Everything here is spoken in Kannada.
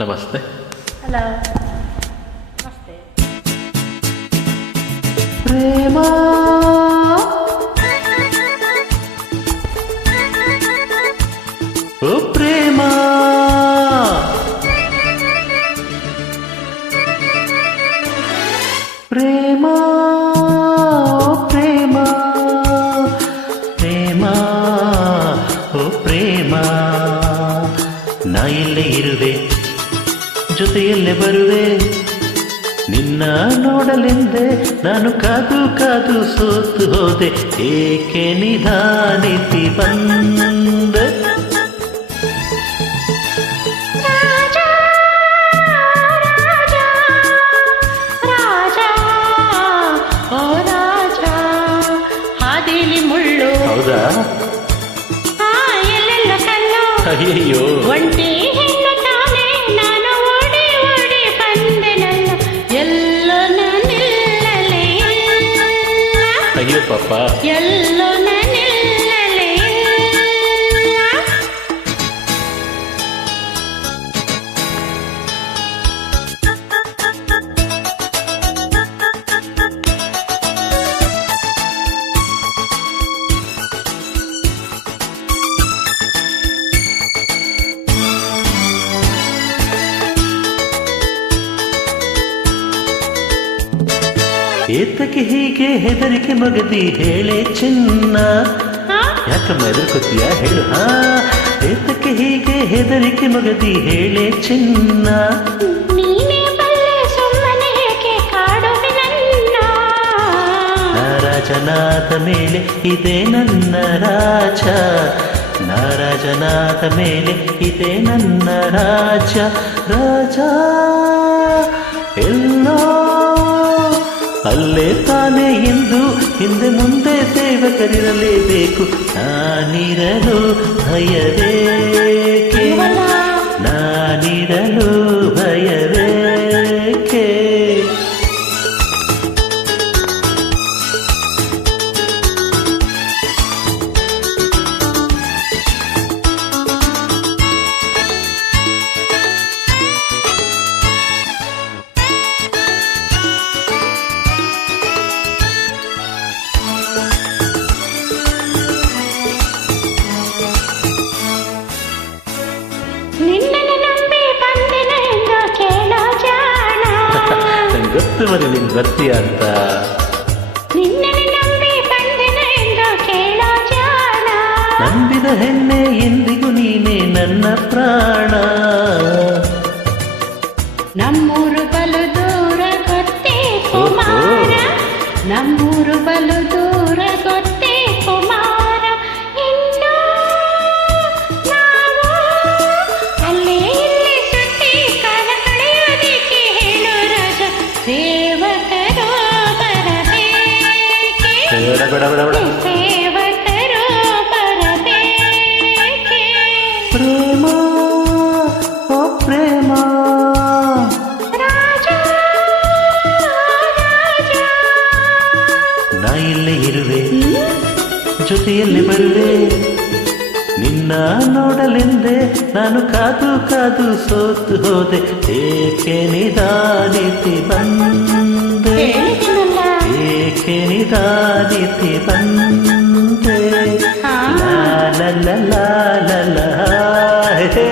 ನಮಸ್ತೆ. ಹಲೋ, ನಮಸ್ತೆ. ಪ್ರೇಮ ಓ ಪ್ರೇಮ, ಪ್ರೇಮ ಓ ಪ್ರೇಮ, ಪ್ರೇಮ ಓ ಪ್ರೇಮ. ನಾ ಇಲ್ಲೇ ಇರುವೆ, ಜೊತೆಯಲ್ಲೇ ಬರುವೆ, ನಿನ್ನ ನೋಡಲೆಂದೆ ನಾನು ಕಾದು ಕಾದು ಸೋತು ಹೋದೆ. ಏಕೆ ನಿಧಾನಿಸಿ ಬಂದೆ? ಹಾದಿಲಿ ಮುಳ್ಳು, ಹೌದಾ? ಎಲ್ಲೆಲ್ಲ ಕಲ್ಲು, ಅಯ್ಯಯ್ಯೋ, ಒಂಟಿ ಹೆಣ್ಣು ತಾನೆ ನಾನು ಓಡಿ ಓಡಿ ಬಂದೆನಲ್ಲ, ಎಲ್ಲೋ ನಿಲ್ಲಲೇ ಅಯ್ಯೋ ಪಾಪ. ಎಲ್ಲೋ ನಿಲ್ಲಲೇ. ಏತಕ್ಕೆ ಹೀಗೆ ಹೆದರಿಕೆ ಮಗದಿ ಹೇಳೆ ಚಿನ್ನ? ಯಾಕಮ್ಮ ಹೆದರ್ಕೋತೀಯ ಹೇಳು. ಏತಕ್ಕೆ ಹೀಗೆ ಹೆದರಿಕೆ ಮಗದಿ ಹೇಳೆ ಚಿನ್ನ? ನೀನೇ ಬಲ್ಲೆ ಸುಮ್ಮನೆ ಏಕೆ ಕಾಡುವೆ ನನ್ನ? ನಾರಾಜನಾದ ಮೇಲೆ ಇದೆ ನನ್ನ ರಾಜ, ನಾರಾಜನಾದ ಮೇಲೆ ಇದೆ ನನ್ನ ರಾಜ. ರಾಜ ಎಲ್ಲೋ ಅಲ್ಲೇ ತಾನೇ ಎಂದು ಹಿಂದೆ ಮುಂದೆ ಸೇವಕರಿರಲೇಬೇಕು. ನಾನಿರಲು ಭಯವೇಕೆ, ನಾನಿರಲು ಭಯವೇಕೆ? ನಿನ್ನನ್ನು ನಂಬಿ ಬಂದೆನ ಎಂದು ಕೇಳೋ ಜಾಣ. ನಂಗೆ ಗೊತ್ತು ಮರಿ ನಿನ್ ಬರ್ತೀಯ ಅಂತ. ನಿನ್ನನ್ನು ನಂಬಿ ಬಂದೆನ ಎಂದು ಕೇಳೋ ಜಾಣ. ನಂಬಿದ ಹೆಣ್ಣೆ ಎಂದಿಗೂ ನೀನೇ ನನ್ನ ಪ್ರಾಣ. ನಮ್ಮೂರು ಬಲು ದೂರ ಗೊತ್ತೇ ಕುಮಾರ, ನಮ್ಮೂರು ಬಲು ದೂರ ಗೊತ್ತೇ ಕುಮಾರ. ಇನ್ನು ನಾವು ಅಲ್ಲೇ ಇಲ್ಲಿ ಸುತ್ತಿ ಕಾಲ ಕಳೆಯೋದಿಕ್ಕೆ ಹೇಳು ರಾಜ. ಸೇವಕರು ಬರಬೇಕೆ, ಬೇಡ ಬೇಡ ಬೇಡ ಬೇಡ. ಸೇವಕರು ಬರಬೇಕೆ. ಪ್ರೇಮ ಓ ಪ್ರೇಮ, ರಾಜ ರಾಜ. ನಾ ಇಲ್ಲೇ ಇರುವೆ, ಜೊತೆಯಲ್ಲಿ ಬರುವೆ, ನಿನ್ನ ನೋಡಲೆಂದೆ ನಾನು ಕಾದು ಕಾದು ಸೋತು ಹೋದೆ. ಏಕೆ ನಿಧಾನಿಸಿ ಬಂದೆ, ಹೇಳಿದ್ನಲ್ಲ. ಏಕೆ ನಿಧಾನಿಸಿ ಬಂದೆ? ಹಾ. ಲಾ ಲಾ ಲಾ ಲಾ ಲಾ, ಹೇ